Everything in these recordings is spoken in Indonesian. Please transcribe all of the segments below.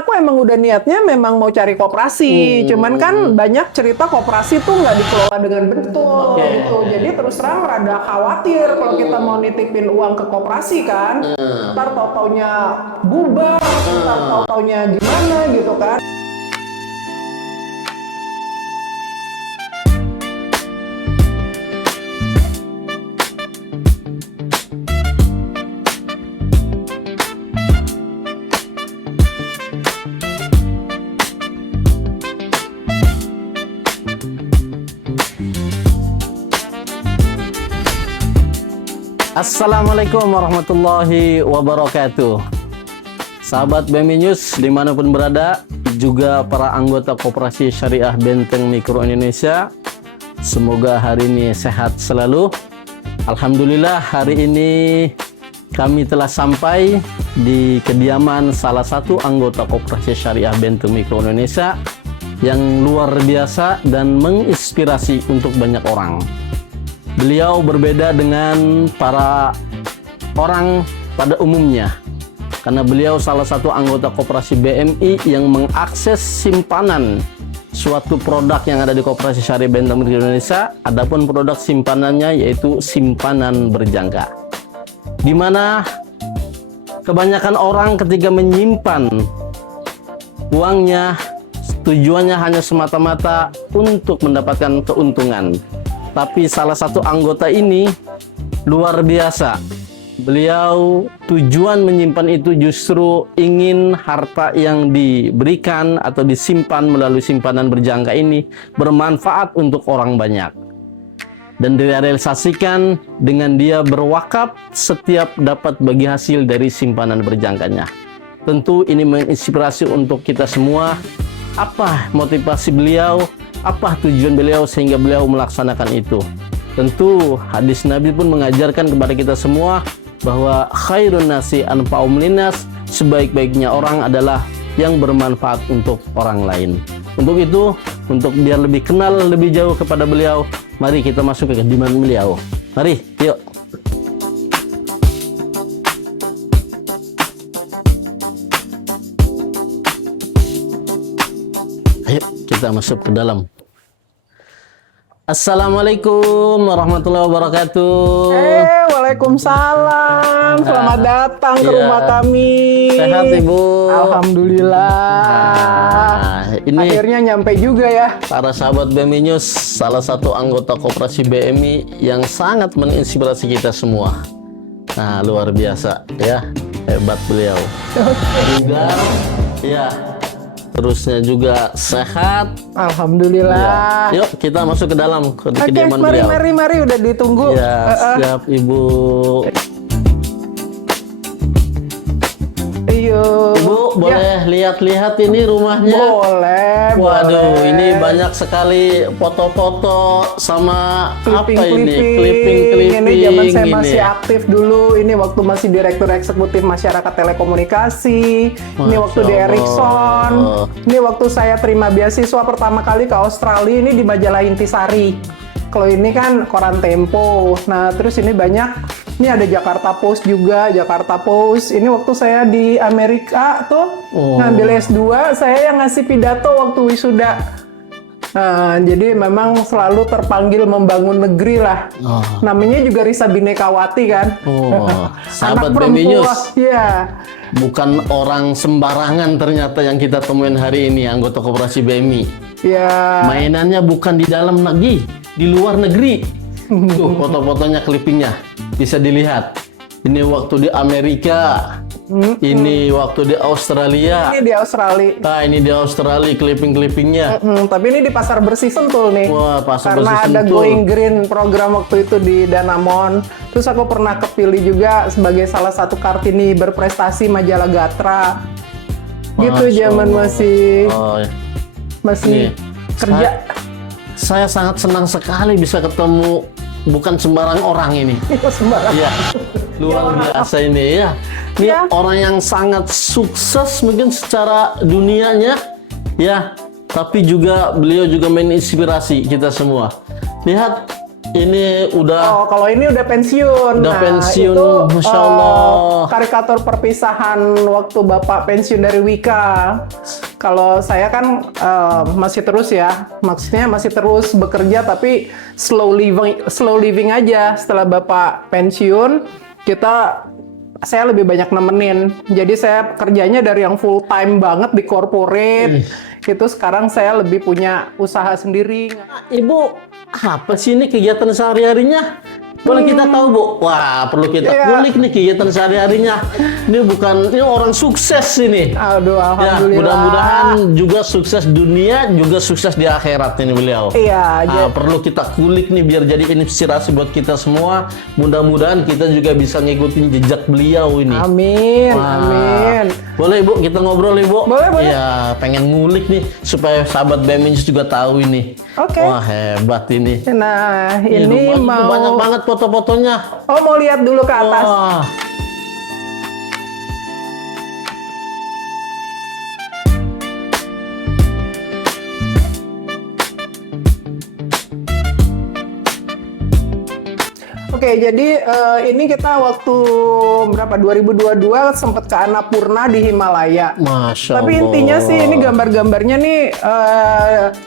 aku emang udah niatnya memang mau cari koperasi. Cuman kan banyak cerita koperasi tuh nggak dikelola dengan betul gitu. Jadi terus terang rada khawatir kalau kita mau nitipin uang ke koperasi kan. Ntar tau-taunya bubar, ntar tau-taunya gimana gitu kan. Assalamualaikum warahmatullahi wabarakatuh. Sahabat BMI News dimanapun berada, juga para anggota Koperasi Syariah Benteng Mikro Indonesia, semoga hari ini sehat selalu. Alhamdulillah, hari ini kami telah sampai di kediaman salah satu anggota Koperasi Syariah Benteng Mikro Indonesia yang luar biasa dan menginspirasi untuk banyak orang. Beliau berbeda dengan para orang pada umumnya karena beliau salah satu anggota Koperasi BMI yang mengakses simpanan suatu produk yang ada di Koperasi Syariah Benteng Mikro Indonesia. Adapun produk simpanannya yaitu simpanan berjangka, di mana kebanyakan orang ketika menyimpan uangnya tujuannya hanya semata-mata untuk mendapatkan keuntungan. Tapi salah satu anggota ini luar biasa. Beliau tujuan menyimpan itu justru ingin harta yang diberikan atau disimpan melalui simpanan berjangka ini bermanfaat untuk orang banyak. Dan direalisasikan dengan dia berwakaf setiap dapat bagi hasil dari simpanan berjangkanya. Tentu ini menginspirasi untuk kita semua. Apa motivasi beliau? Apa tujuan beliau sehingga beliau melaksanakan itu? Tentu hadis Nabi pun mengajarkan kepada kita semua bahwa khairun nasi anfa'um linnas, sebaik-baiknya orang adalah yang bermanfaat untuk orang lain. Untuk itu, untuk biar lebih kenal lebih jauh kepada beliau, mari kita masuk ke kediaman beliau. Mari, yuk. Ayo kita masuk ke dalam. Assalamualaikum warahmatullahi wabarakatuh. Waalaikumsalam. Selamat datang ke rumah kami. Sehat Ibu? Alhamdulillah. Ini akhirnya nyampe juga ya. Para sahabat BMI News, salah satu anggota Koperasi BMI yang sangat menginspirasi kita semua. Nah, luar biasa ya, hebat beliau. Juga ya. Terusnya juga sehat. Alhamdulillah. Ya. Yuk kita masuk ke dalam ke Oke, kediaman beliau. mari udah ditunggu. Ya, siap Ibu. Ibu, boleh lihat-lihat ini rumahnya? Boleh. Waduh, boleh. ini banyak sekali foto-foto sama Clipping. clipping-clipping. Ini zaman saya ini. masih aktif dulu. Ini waktu masih Direktur Eksekutif Masyarakat Telekomunikasi. Ini waktu di Masya Ericsson. Allah. Ini waktu saya terima beasiswa pertama kali ke Australia. Ini di majalah Intisari. Kalau ini kan koran Tempo. Nah, terus ini banyak. Ini ada Jakarta Post juga, Jakarta Post. Ini waktu saya di Amerika tuh ngambil S2, saya yang ngasih pidato waktu wisuda. Nah, jadi memang selalu terpanggil membangun negeri lah. Namanya juga Risa Binekawati kan. Sahabat Anak BMI perempuan. News. Iya. Bukan orang sembarangan ternyata yang kita temuin hari ini, anggota Koperasi BMI. Ya. Mainannya bukan di dalam negeri, di luar negeri. Tuh foto-fotonya, clippingnya bisa dilihat. Ini waktu di Amerika, ini waktu di Australia. Ini di Australia. Nah, ini di Australia clipping-clippingnya. Tapi ini di Pasar Bersih Sentul nih. Wah, Pasar Karena Bersih ada Sentul. Going Green program waktu itu di Danamon. Terus aku pernah kepilih juga sebagai salah satu Kartini berprestasi majalah Gatra. Gitu Masya zaman Allah. masih Nih, kerja. Saya sangat senang sekali bisa ketemu bukan sembarang orang ini. Sembarang. Iya, luar biasa ini ya. Ini Ya. orang yang sangat sukses mungkin secara dunianya, ya. Tapi juga beliau juga menginspirasi kita semua. Lihat Ini udah Oh, kalau ini udah pensiun. Udah pensiun, itu, Masya Allah. karikatur perpisahan waktu Bapak pensiun dari Wika. Kalau saya kan masih terus ya, maksudnya masih terus bekerja tapi slow living aja. Setelah Bapak pensiun, saya lebih banyak nemenin. Jadi saya kerjanya dari yang full time banget di corporate. Itu sekarang saya lebih punya usaha sendiri. Ibu, apa sih ini kegiatan sehari-harinya? Boleh kita tahu, Bu? Wah, perlu kita Iya. kulik nih kegiatan sehari-harinya. Ini orang sukses ini. Aduh, Ya, alhamdulillah. mudah-mudahan juga sukses dunia, juga sukses di akhirat ini beliau. Iya, Perlu kita kulik nih biar jadi inspirasi buat kita semua. Mudah-mudahan kita juga bisa ngikutin jejak beliau ini. amin, Wah. amin. Boleh Ibu, kita ngobrol Ibu? Boleh, boleh. Iya, pengen ngulik nih supaya sahabat BMNews juga tahu ini. Oke. Wah, hebat ini. Nah, Ih, ini rumah mau... banyak banget foto-fotonya. Oh, mau lihat dulu ke atas. Wah. Oke, jadi ini kita waktu berapa? 2022 sempat ke Annapurna di Himalaya. Masya Tapi Allah. intinya sih ini gambar-gambarnya nih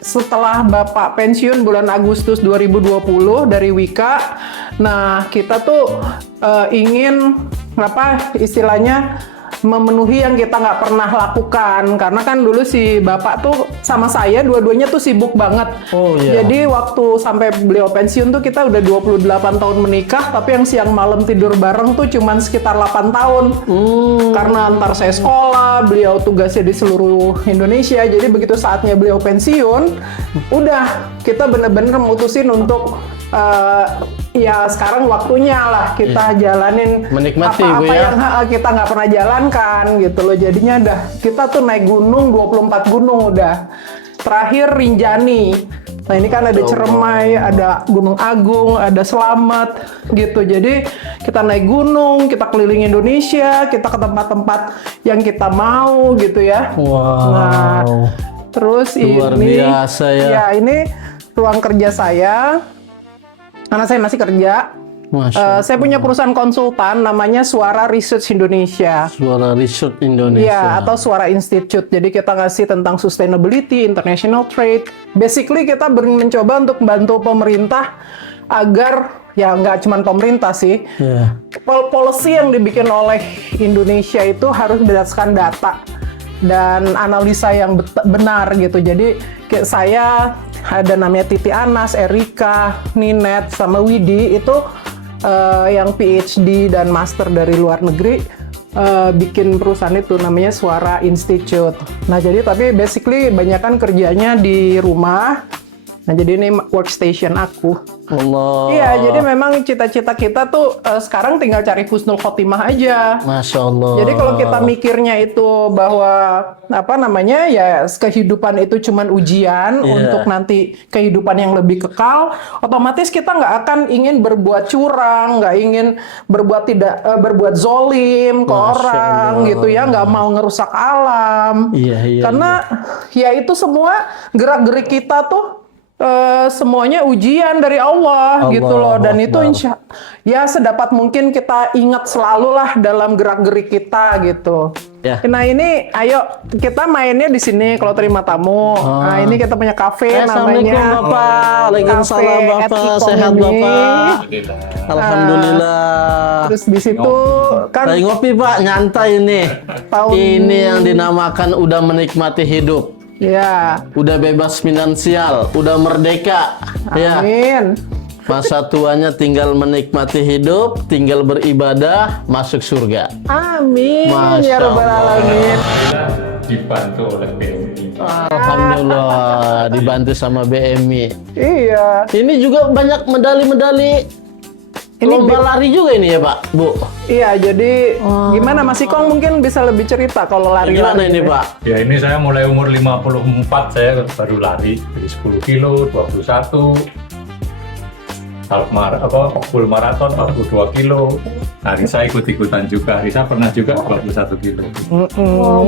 setelah Bapak pensiun bulan Agustus 2020 dari Wika. Nah, kita tuh ingin apa istilahnya memenuhi yang kita nggak pernah lakukan, karena kan dulu si Bapak tuh sama saya dua-duanya tuh sibuk banget. Oh, iya. Jadi waktu sampai beliau pensiun tuh kita udah 28 tahun menikah, tapi yang siang malam tidur bareng tuh cuman sekitar 8 tahun. Karena antar saya sekolah, beliau tugasnya di seluruh Indonesia. Jadi begitu saatnya beliau pensiun, udah kita bener-bener mutusin untuk ya sekarang waktunya lah kita jalanin Menikmati, apa-apa Bu, ya. yang kita nggak pernah jalankan gitu loh. Jadinya udah kita tuh naik gunung 24 gunung udah. Terakhir Rinjani. Nah ini kan ada Ciremai, ada Gunung Agung, ada Slamet gitu. Jadi kita naik gunung, kita keliling Indonesia, kita ke tempat-tempat yang kita mau gitu ya. Wow. Nah, terus Luar ini biasa ya. Ya, ini ruang kerja saya. Karena saya masih kerja. Masya Saya punya perusahaan konsultan namanya Suara Research Indonesia. Suara Research Indonesia. Iya, atau Suara Institute. Jadi kita ngasih tentang sustainability, international trade. Basically kita mencoba untuk membantu pemerintah agar, ya nggak cuma pemerintah sih, Iya. policy yang dibikin oleh Indonesia itu harus berdasarkan data dan analisa yang benar gitu. Jadi kayak saya ada namanya Titi Anas, Erika, Ninet, sama Widi itu yang PhD dan master dari luar negeri bikin perusahaan itu namanya Suara Institute. Nah jadi tapi basically banyakan kerjanya di rumah. Nah jadi ini workstation aku. Allah. Iya, jadi memang cita-cita kita tuh sekarang tinggal cari husnul khotimah aja. Masya Allah. Jadi kalau kita mikirnya itu bahwa apa namanya ya kehidupan itu cuman ujian untuk nanti kehidupan yang lebih kekal, otomatis kita nggak akan ingin berbuat curang, nggak ingin berbuat zolim ke orang gitu ya, nggak mau ngerusak alam. Iya. Karena ya itu semua gerak-gerik kita tuh semuanya ujian dari Allah gitu loh, dan itu ya sedapat mungkin kita ingat selalu lah dalam gerak-gerik kita gitu. Ya. Nah ini ayo kita mainnya di sini kalau terima tamu. Nah ini kita punya kafe Assalamualaikum namanya Bapak. Waalaikumsalam Cafe Bapak. at Sehat Economy. Bapak. Alhamdulillah. Terus di situ kan Lagi ngopi Pak, nyantai ini. Tahun- Ini yang dinamakan udah menikmati hidup. ya Udah bebas finansial, udah merdeka. Ya. amin. Masa tuanya tinggal menikmati hidup, tinggal beribadah, masuk surga. Amin Masya ya rabbal Allah. alamin. Dibantu oleh BMI. Alhamdulillah dibantu sama BMI. Iya. Ini juga banyak medali-medali. Ini Lomba lari juga ini ya Pak, Bu. Iya, jadi gimana Mas Ikong mungkin bisa lebih cerita kalau lari-lari. Gimana ini gitu ya? Pak? Ya ini saya mulai umur 54 saya baru lari dari 10 kilo, 21 full maraton 42 kilo, Nah, Risa ikut-ikutan juga. Risa pernah juga 21 kilo.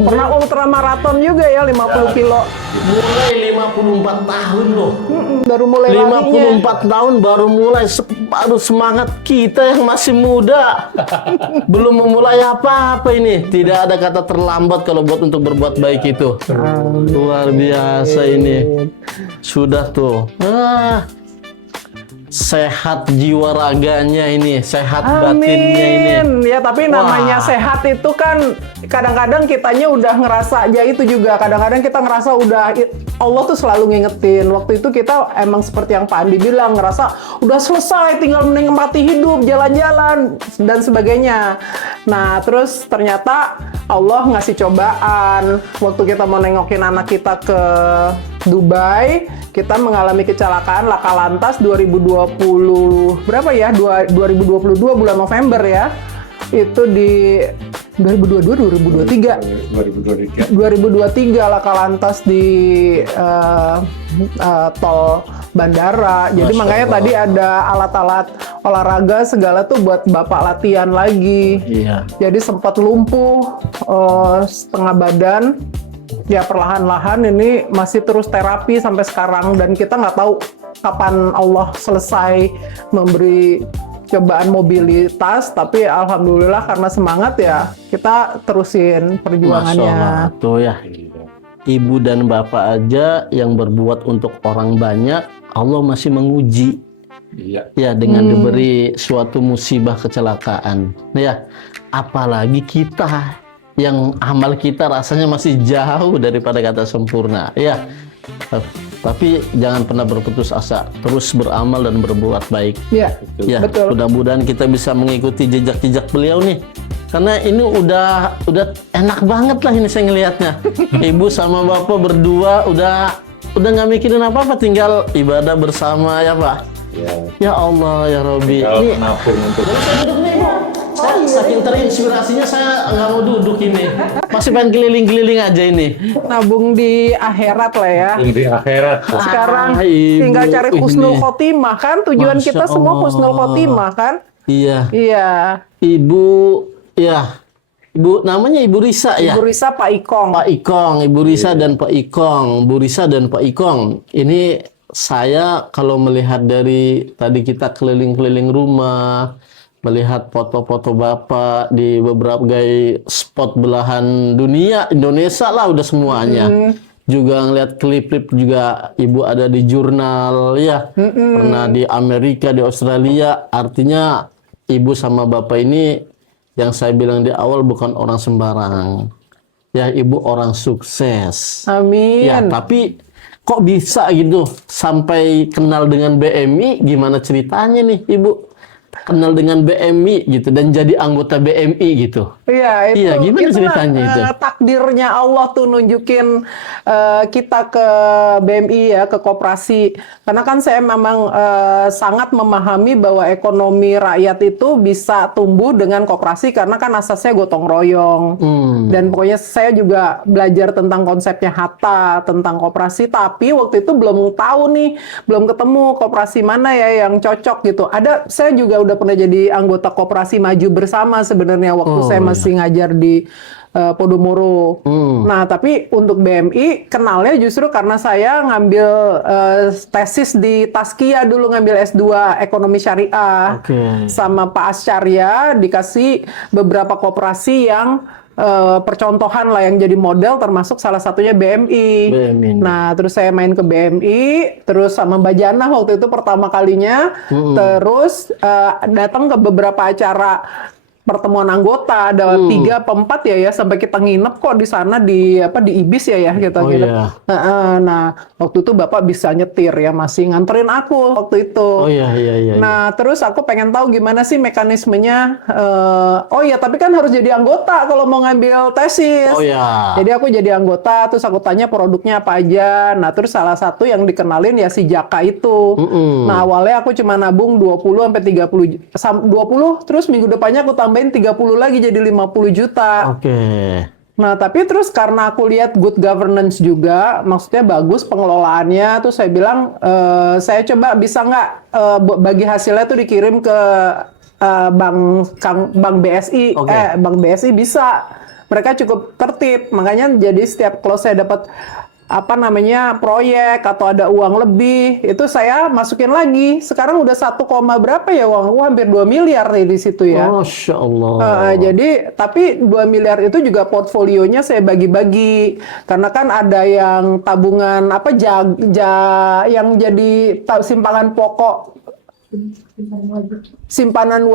Pernah ultramaraton juga ya 50 kilo. Mulai 54 tahun loh. Baru mulai larinya. 54 tahun baru mulai, baru semangat kita yang masih muda. Belum memulai apa-apa ini. Tidak ada kata terlambat kalau buat untuk berbuat baik itu. Luar biasa ini. Sudah tuh. Sehat jiwa raganya ini, sehat batinnya ini. Ya tapi namanya sehat itu kan kadang-kadang kitanya udah ngerasa aja itu juga. Kadang-kadang kita ngerasa udah Allah tuh selalu ngingetin. Waktu itu kita emang seperti yang Pak Andi bilang, ngerasa udah selesai, tinggal menikmati hidup, jalan-jalan dan sebagainya. Nah terus ternyata Allah ngasih cobaan. Waktu kita mau nengokin anak kita ke Dubai, kita mengalami kecelakaan laka lantas 2020 berapa ya? 2022 bulan November ya. Itu di 2023 laka lantas di tol bandara. Jadi Masya makanya Allah. tadi ada alat-alat olahraga segala tuh buat Bapak latihan lagi. Iya. Jadi sempat lumpuh setengah badan. Ya perlahan-lahan ini masih terus terapi sampai sekarang dan kita nggak tahu kapan Allah selesai memberi cobaan mobilitas, tapi alhamdulillah karena semangat ya kita terusin Masya perjuangannya. Allah. Tuh ya. Ibu dan bapak aja yang berbuat untuk orang banyak, Allah masih menguji. Iya. Ya, dengan diberi suatu musibah kecelakaan. Nah ya, apalagi kita yang amal kita rasanya masih jauh daripada kata sempurna. Ya, tapi jangan pernah berputus asa. Terus beramal dan berbuat baik. Ya, Ya, betul. mudah-mudahan kita bisa mengikuti jejak-jejak beliau nih. Karena ini udah enak banget lah ini saya ngelihatnya. Ibu sama bapak berdua udah nggak mikirin apa-apa, tinggal ibadah bersama ya Pak. Ya. Ya Allah ya Robi. Kalau Ini menabung untuk saya duduk nih, Bu. Saya saking terinspirasinya saya nggak mau duduk ini. Masih pengen keliling-keliling aja ini. Nabung di akhirat lah ya. di akhirat. Sekarang Ibu, tinggal cari husnul ini. khotimah kan, tujuan Masya kita semua Allah. husnul khotimah kan. Iya. Iya. Ibu, ya. Ibu namanya Ibu Risa ya. Ibu Risa Pak Ikong. Pak Ikong, Ibu Risa dan Pak Ikong, Bu Risa dan Pak Ikong. Ini saya kalau melihat dari tadi kita keliling-keliling rumah, melihat foto-foto Bapak di beberapa spot belahan dunia, Indonesia lah udah semuanya. Juga ngeliat klip-klip juga Ibu ada di jurnal ya. Pernah di Amerika, di Australia. Artinya Ibu sama Bapak ini yang saya bilang di awal bukan orang sembarang. Ya, Ibu orang sukses. Amin. Ya, tapi kok bisa gitu sampai kenal dengan BMI? Gimana ceritanya nih, Ibu? Kenal dengan BMI gitu dan jadi anggota BMI gitu. Iya, Iya, gimana itulah, ceritanya itu? Takdirnya Allah tuh nunjukin kita ke BMI ya, ke koperasi. Karena kan saya memang sangat memahami bahwa ekonomi rakyat itu bisa tumbuh dengan koperasi karena kan asasnya gotong royong. Dan pokoknya saya juga belajar tentang konsepnya Hatta, tentang koperasi. Tapi waktu itu belum tahu nih, belum ketemu koperasi mana ya yang cocok gitu. Saya juga udah pernah jadi anggota koperasi Maju Bersama sebenarnya waktu saya masih ngajar di Podomoro. Nah, tapi untuk BMI kenalnya justru karena saya ngambil tesis di Taskia dulu, ngambil S2 Ekonomi Syariah. Oke. Sama Pak Ascarya dikasih beberapa koperasi yang percontohan lah yang jadi model, termasuk salah satunya BMI. BMI. Nah, terus saya main ke BMI, terus sama Mbak Jana waktu itu pertama kalinya, terus datang ke beberapa acara pertemuan anggota, ada 3 apa 4 ya sampai kita nginep kok di sana di Ibis ya kita Oh, nginep. iya. Nah, waktu itu Bapak bisa nyetir ya, masih nganterin aku waktu itu. Oh iya. Nah, terus aku pengen tahu gimana sih mekanismenya. Oh iya, tapi kan harus jadi anggota kalau mau ngambil tesis. Oh iya. Jadi aku jadi anggota, terus aku tanya produknya apa aja. Nah, terus salah satu yang dikenalin ya si Jaka itu. Nah, awalnya aku cuma nabung 20 sampai 20, terus minggu depannya aku tambahin 30 lagi jadi 50 juta. Oke. Nah, tapi terus karena aku lihat good governance juga, maksudnya bagus pengelolaannya, terus saya bilang, saya coba bisa nggak bagi hasilnya tuh dikirim ke Bank BSI, Oke. Bank BSI bisa. Mereka cukup tertib, makanya jadi setiap kalau saya dapat proyek atau ada uang lebih, itu saya masukin lagi. Sekarang udah 1, berapa ya uang? Hampir 2 miliar nih di situ ya. Masya Allah. Jadi, tapi 2 miliar itu juga portfolionya saya bagi-bagi. Karena kan ada yang tabungan yang jadi simpanan pokok. Simpanan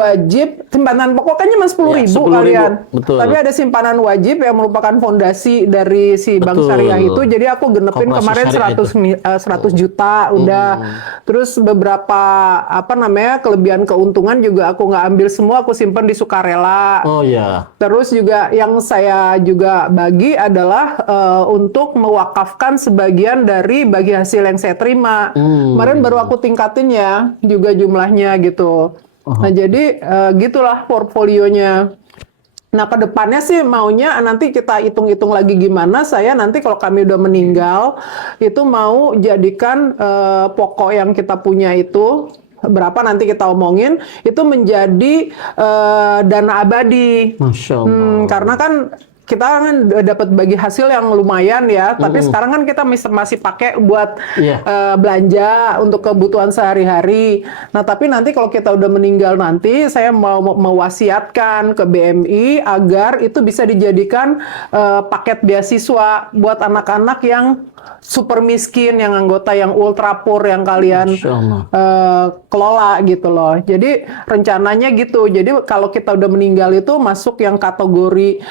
pokok kan cuma 10.000 Ya, 10.000, kalian. betul. Tapi ada simpanan wajib yang merupakan fondasi dari si bank Betul. syariah itu. Jadi aku genepin Koperasi kemarin syariah 100 juta udah. Terus beberapa kelebihan keuntungan juga aku nggak ambil semua, aku simpan di sukarela. Oh ya. Terus juga yang saya juga bagi adalah untuk mewakafkan sebagian dari bagi hasil yang saya terima. Kemarin baru aku tingkatin ya juga jumlahnya gitu. Nah jadi gitulah portfolionya. Nah kedepannya sih maunya nanti kita hitung-hitung lagi gimana saya nanti kalau kami udah meninggal itu mau jadikan pokok yang kita punya itu berapa nanti kita omongin itu menjadi dana abadi. Masya Allah. Karena kan kita kan dapat bagi hasil yang lumayan ya, tapi sekarang kan kita masih pakai buat belanja untuk kebutuhan sehari-hari. Nah, tapi nanti kalau kita udah meninggal nanti, saya mau mewasiatkan ke BMI agar itu bisa dijadikan paket beasiswa buat anak-anak yang super miskin, yang anggota yang ultra poor yang kalian kelola gitu loh. Jadi rencananya gitu. Jadi kalau kita udah meninggal itu masuk yang kategori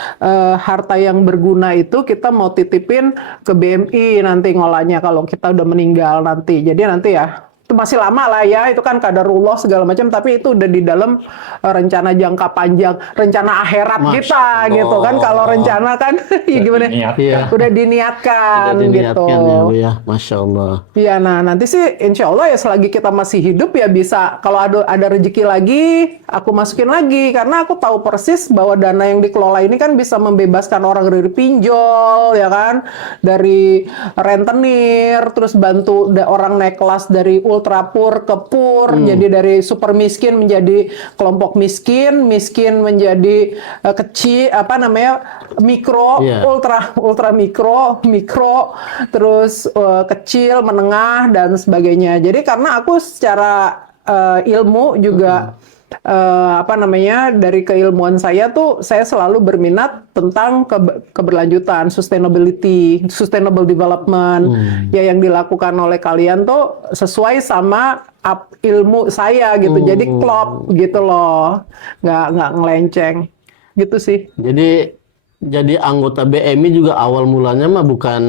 harta yang berguna itu kita mau titipin ke BMI nanti ngolahnya kalau kita udah meninggal nanti. Jadi nanti ya itu masih lama lah ya, itu kan kadarullah segala macam, tapi itu udah di dalam rencana jangka panjang, rencana akhirat kita gitu kan. Kalau rencana kan gimana? Udah diniatkan gitu. Ya, Bu, ya. Masya Allah. Iya, nah nanti sih insya Allah ya selagi kita masih hidup ya bisa, kalau ada rezeki lagi, aku masukin lagi. Karena aku tahu persis bahwa dana yang dikelola ini kan bisa membebaskan orang dari pinjol, ya kan? Dari rentenir, terus bantu orang naik kelas dari ultra poor ke poor, jadi dari super miskin menjadi kelompok miskin, miskin menjadi kecil, mikro, ultra mikro, terus kecil, menengah dan sebagainya. Jadi karena aku secara ilmu juga dari keilmuan saya tuh saya selalu berminat tentang keberlanjutan, sustainable development. Ya yang dilakukan oleh kalian tuh sesuai sama ilmu saya gitu. Jadi klop gitu loh. Nggak ngelenceng. Gitu sih. Jadi anggota BMI juga awal mulanya mah bukan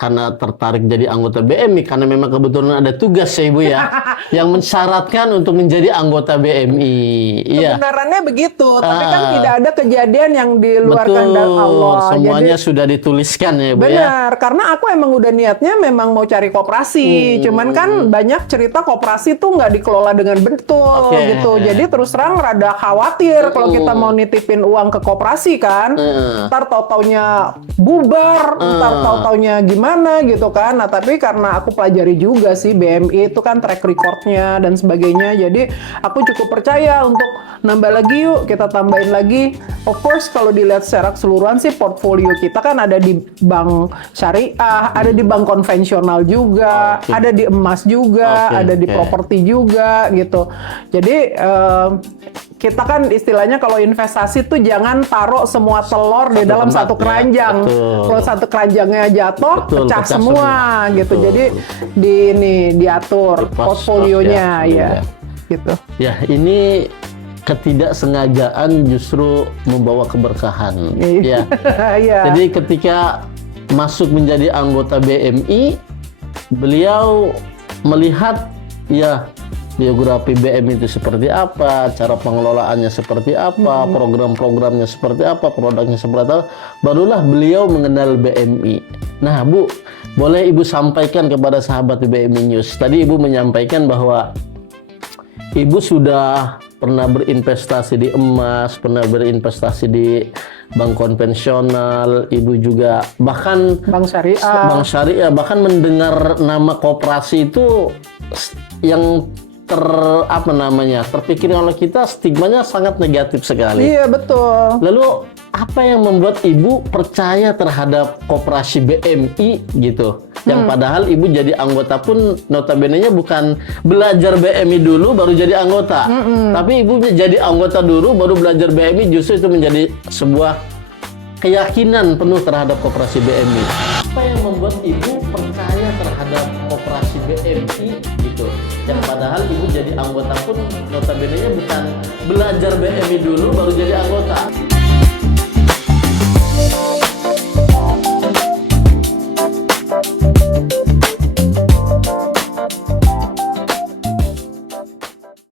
karena tertarik jadi anggota BMI, karena memang kebetulan ada tugas ya Ibu ya yang mensyaratkan untuk menjadi anggota BMI. Iya. Kebenarannya begitu, tapi kan tidak ada kejadian yang di luar kehendak Allah. Semuanya sudah dituliskan ya Bu ya. Benar, karena aku emang udah niatnya memang mau cari koperasi. Cuman kan banyak cerita koperasi tuh nggak dikelola dengan betul gitu. Jadi terus terang rada khawatir kalau kita mau nitipin uang ke koperasi kan. Ntar tau-taunya bubar, ntar tau-taunya gimana gitu kan. Nah tapi karena aku pelajari juga sih BMI itu kan track recordnya dan sebagainya, jadi aku cukup percaya untuk nambah lagi. Yuk kita tambahin lagi. Of course kalau dilihat secara keseluruhan sih portfolio kita kan ada di bank syariah, ada di bank konvensional juga, ada di emas juga, ada di properti juga gitu. Jadi kita kan istilahnya kalau investasi tuh jangan taruh semua telur di dalam satu keranjang. Kalau satu keranjangnya jatuh, pecah semua gitu. Jadi diatur portfolionya ya. Gitu. Ya, ini ketidaksengajaan justru membawa keberkahan. Ya. Jadi ketika masuk menjadi anggota BMI, beliau melihat ya biografi BMI itu seperti apa, cara pengelolaannya seperti apa, program-programnya seperti apa, produknya seperti apa, barulah beliau mengenal BMI. Nah, Bu, boleh Ibu sampaikan kepada sahabat BMI News. Tadi Ibu menyampaikan bahwa Ibu sudah pernah berinvestasi di emas, pernah berinvestasi di bank konvensional, Ibu juga bahkan bank syariah, bahkan mendengar nama koperasi itu yang terpikir oleh kita, stigmanya sangat negatif sekali. Iya, betul. Lalu apa yang membuat ibu percaya terhadap koperasi BMI gitu? Yang padahal ibu jadi anggota pun notabene-nya bukan belajar BMI dulu baru jadi anggota. Tapi ibu jadi anggota dulu baru belajar BMI, justru itu menjadi sebuah keyakinan penuh terhadap koperasi BMI. Apa yang membuat ibu percaya terhadap koperasi BMI gitu? Yang padahal ibu jadi anggota pun notabene-nya bukan belajar BMI dulu baru jadi anggota.